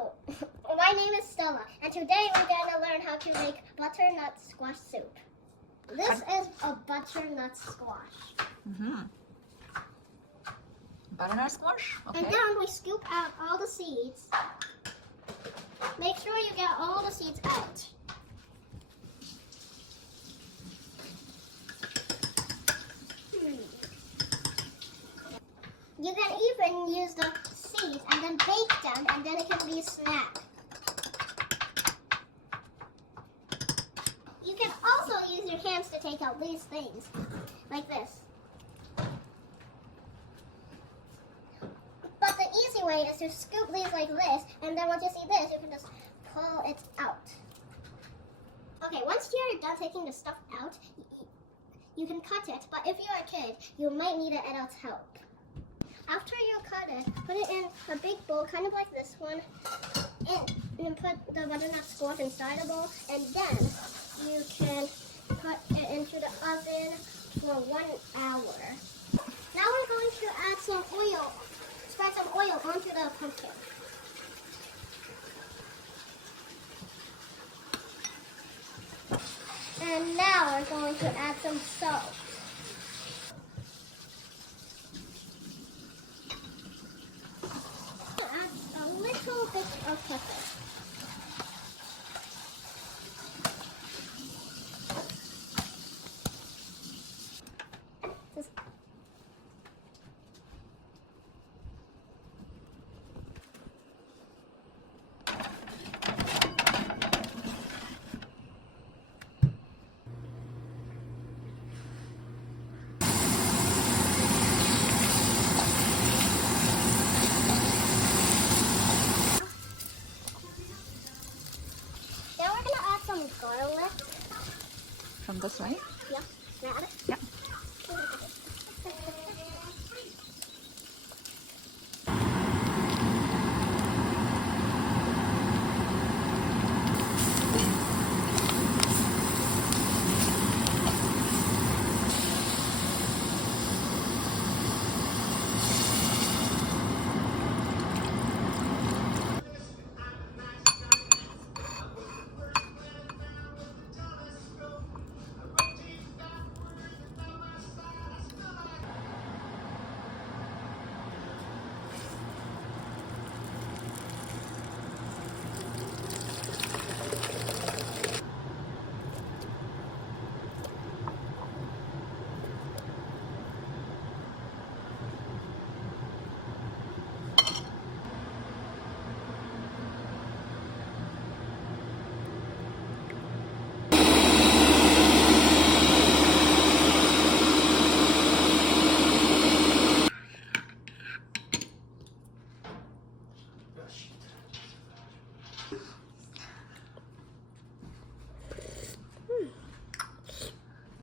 Hello, my name is Stella, and today we're going to learn how to make butternut squash soup. This is a butternut squash. Butternut squash? Okay. And then we scoop out all the seeds. Make sure you get all the seeds out. You can even use the seeds and then bake them, and then it can be a snack. You can also use your hands to take out these things, like this. But the easy way is to scoop these like this, and then once you see this, you can just pull it out. Okay, once you're done taking the stuff out, you can cut it, but if you're a kid, you might need an adult's help. After you cut it, put it in a big bowl, kind of like this one, and then put the butternut squash inside a bowl, and then you can put it into the oven for 1 hour. Now we're going to add some oil, spread some oil onto the pumpkin. And now we're going to add some salt. Add a little bit of pepper. Then we're going to add some garlic. From this way? Yeah. Can I add it? Yeah.